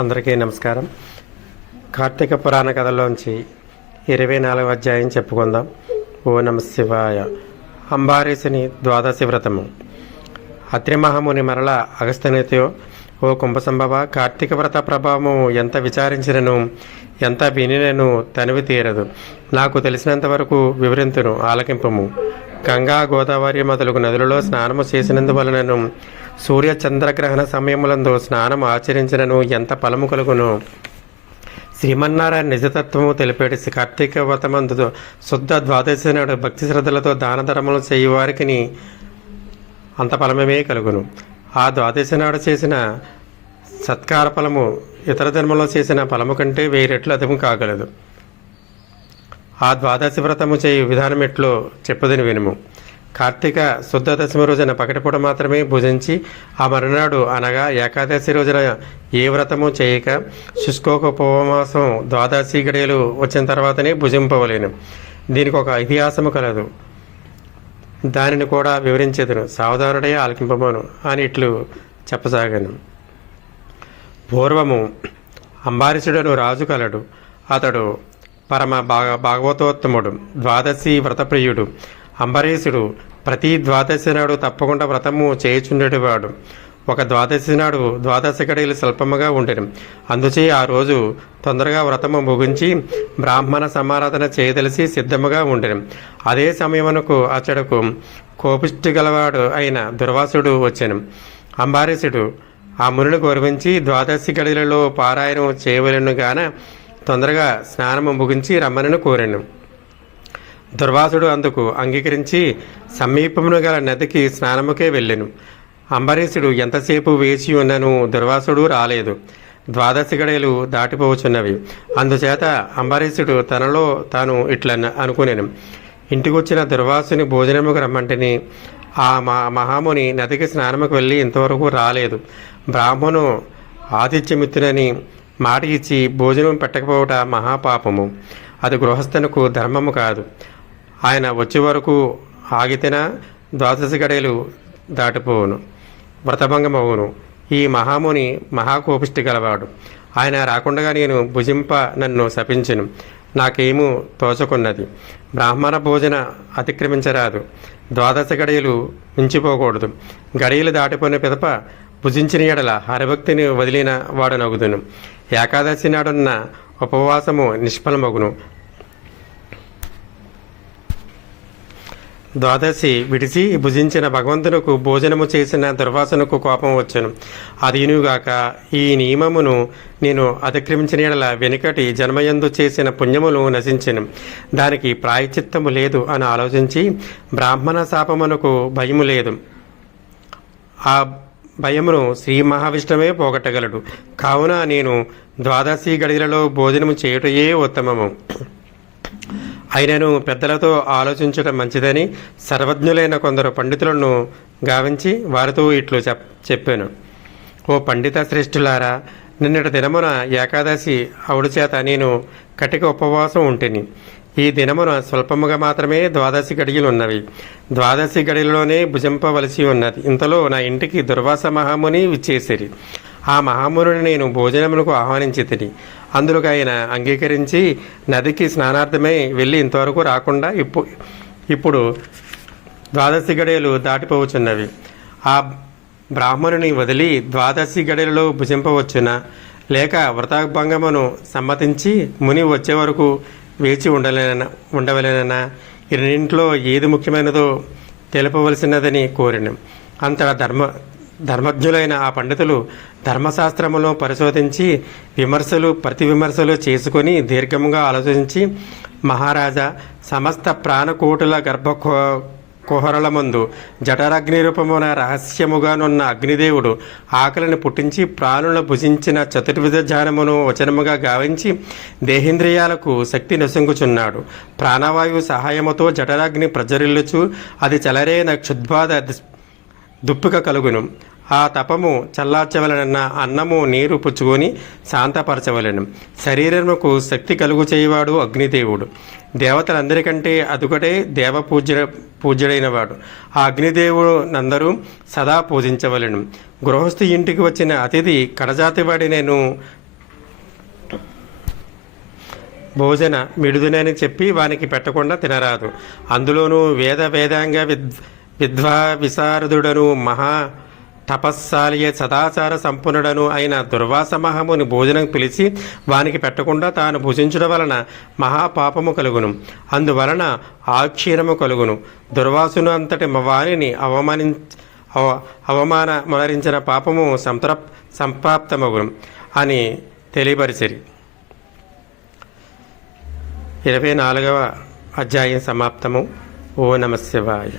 అందరికీ నమస్కారం. కార్తీక పురాణ కథలోంచి 24వ అధ్యాయం చెప్పుకుందాం. ఓ నమ శివాయ. అంబారీషుని ద్వాదశి వ్రతము. అత్రి మహాముని మరల అగస్త్యనితో, ఓ కుంభసంభవ, కార్తీక వ్రత ప్రభావము ఎంత విచారించినను ఎంత వినినను తనివి తీరదు. నాకు తెలిసినంతవరకు వివరింతును, ఆలకింపము. గంగా గోదావరి మొదలగు నదులలో స్నానము చేసినందువలనను సూర్య చంద్రగ్రహణ సమయములందు స్నానం ఆచరించినను ఎంత ఫలము కలుగును. శ్రీమన్నారాయణ నిజతత్వము తెలిపేటి కార్తీక వ్రతమందు శుద్ధ ద్వాదశి నాడు భక్తి శ్రద్ధలతో దాన ధర్మములు చేయువారికి అంత ఫలమే కలుగును. ఆ ద్వాదశి నాడు చేసిన సత్కార ఫలము ఇతర ధర్మంలో చేసిన ఫలము కంటే 1000 రెట్లు అధికము కాగలదు. ఆ ద్వాదశి వ్రతము చేయు విధానం ఎట్లో చెప్పుదని వినుము. కార్తీక శుద్ధ దశమి రోజున పగటిపూట మాత్రమే భుజించి ఆ మరునాడు అనగా ఏకాదశి రోజున ఏ వ్రతము చేయక శుష్కోక ఉపవాసం ద్వాదశి గడియలు వచ్చిన తర్వాతనే భుజింపవలేను. దీనికి ఒక ఇతిహాసము కలదు, దానిని కూడా వివరించేదను, సావధానుడే ఆలకింపబోను అని ఇట్లు చెప్పసాగాను. పూర్వము అంబారీషుడను రాజు కలడు. అతడు పరమ భాగవతోత్తముడు, ద్వాదశి వ్రతప్రియుడు. అంబరీషుడు ప్రతి ద్వాదశి నాడు తప్పకుండా వ్రతము చేయుచుండేటివాడు. ఒక ద్వాదశి నాడు ద్వాదశి గడియలు స్వల్పముగా ఉండెను. అందుచే ఆ రోజు తొందరగా వ్రతము ముగించి బ్రాహ్మణ సమారాధన చేయదలిసి సిద్ధముగా ఉండెను. అదే సమయమునకు అతడుకు కోపిష్టి గలవాడు అయిన దుర్వాసుడు వచ్చెను. అంబారీషుడు ఆ మునిని గౌరవించి ద్వాదశి గడియలలో పారాయణం చేయవలెను గాన తొందరగా స్నానము ముగించి రమ్మనను కోరాను. దుర్వాసుడు అందుకు అంగీకరించి సమీపమును గల నదికి స్నానముకే వెళ్ళెను. అంబరీషుడు ఎంతసేపు వేచి ఉన్నను దుర్వాసుడు రాలేదు. ద్వాదశి గడియలు దాటిపోవచ్చున్నవి. అందుచేత అంబరీషుడు తనలో తాను ఇట్లా అనుకునేను, ఇంటికొచ్చిన దుర్వాసుని భోజనముకు రమ్మంటిని. ఆ మహాముని నదికి స్నానముకు వెళ్ళి ఇంతవరకు రాలేదు. బ్రాహ్మణు ఆతిథ్యమిత్తునని మాట ఇచ్చి భోజనం పెట్టకపోవట మహాపాపము. అది గృహస్థనుకు ధర్మము కాదు. ఆయన వచ్చే వరకు ఆగితేనా ద్వాదశి గడియలు దాటిపోవును, వ్రతభంగమవును. ఈ మహాముని మహాకోపిష్టి గలవాడు. ఆయన రాకుండా నేను భుజింప నన్ను శపించెను. నాకేమూ తోచుకున్నది. బ్రాహ్మణ భోజన అతిక్రమించరాదు. ద్వాదశి గడియలు మించిపోకూడదు. గడియలు దాటిపోయిన పిదప భుజించిన ఎడల హరిభక్తిని వదిలిన వాడనగుదును. ఏకాదశి నాడున్న ఉపవాసము నిష్ఫలమగును. ద్వాదశి విడిచి భుజించిన భగవంతునకు భోజనము చేసిన దుర్వాసనకు కోపం వచ్చెను. అదియునుగాక ఈ నియమమును నేను అతిక్రమించిన ఎడల వెనుకటి జన్మయందు చేసిన పుణ్యములు నశించెను, దానికి ప్రాయశ్చిత్తము లేదు అని ఆలోచించి బ్రాహ్మణ శాపమునకు భయము లేదు. ఆ భయమును శ్రీ మహావిష్ణువే పోగొట్టగలడు. కావున నేను ద్వాదశి గడియలలో భోజనము చేయుటయే ఉత్తమము. అయినను పెద్దలతో ఆలోచించడం మంచిదని సర్వజ్ఞులైన కొందరు పండితులను గావించి వారితో ఇట్లు చెప్పాను. ఓ పండిత శ్రేష్ఠులారా, నిన్నటి దినమున ఏకాదశి అవుడు చేత నేను కటిక ఉపవాసం ఉంటిని. ఈ దినమున స్వల్పముగా మాత్రమే ద్వాదశి గడియలు ఉన్నవి. ద్వాదశి గడియలోనే భుజింపవలసి ఉన్నది. ఇంతలో నా ఇంటికి దుర్వాస మహాముని విచ్చేసిరి. ఆ మహాముని నేను భోజనములకు ఆహ్వానించి తిని అందులోకి ఆయన అంగీకరించి నదికి స్నానార్థమై వెళ్ళి ఇంతవరకు రాకుండా ఇప్పుడు ద్వాదశి గడియలు దాటిపోవచ్చున్నవి. ఆ బ్రాహ్మణుని వదిలి ద్వాదశి గడియలలో భుజింపవచ్చునా లేక వ్రతభంగమును సమ్మతించి ముని వచ్చే వరకు వేచి ఉండవలేనన్నా ఈ రెండింటిలో ఏది ముఖ్యమైనదో తెలుపవలసినదని కోరిన. అంతటా ధర్మజ్ఞులైన ఆ పండితులు ధర్మశాస్త్రములో పరిశోధించి ప్రతి విమర్శలు చేసుకొని దీర్ఘముగా ఆలోచించి, మహారాజా, సమస్త ప్రాణకోటుల కుహరల ముందు జఠరాగ్ని రూపమున రహస్యముగానున్న అగ్నిదేవుడు ఆకలిని పుట్టించి ప్రాణులను భుజించిన చతుర్విధ ధ్యానమును వచనముగా గావించి దేహేంద్రియాలకు శక్తి నొసంగుచున్నాడు. ప్రాణవాయువు సహాయముతో జఠరాగ్ని ప్రజ్వరిల్లుచు అది చలరైన క్షుద్బాధ దుప్పిక కలుగును. ఆ తపము చల్లార్చవలనన్న అన్నము నీరు పుచ్చుకొని శాంతపరచవలను. శరీరముకు శక్తి కలుగు చేయవాడు అగ్నిదేవుడు. దేవతలందరికంటే అదుకటే పూజ్యుడైనవాడు. ఆ అగ్నిదేవుడు నందరూ సదా పూజించవలను. గృహస్థు ఇంటికి వచ్చిన అతిథి కడజాతివాడి నేను భోజన మిడుదునని చెప్పి వానికి పెట్టకుండా తినరాదు. అందులోనూ వేదాంగ విద్వా విశారదుడను మహా తపస్సాలియ సదాచార సంపన్నుడను అయిన దుర్వాస మహాముని భోజనం పిలిచి వానికి పెట్టకుండా తాను భుజించడం వలన మహాపాపము కలుగును. అందువలన ఆక్షీణము కలుగును. దుర్వాసును అంతటి వాణిని అవమానమరించిన పాపము సంప్రాప్తమగును అని తెలియపరిచిరి. 24వ అధ్యాయం సమాప్తము. ఓ నమ శివాయ.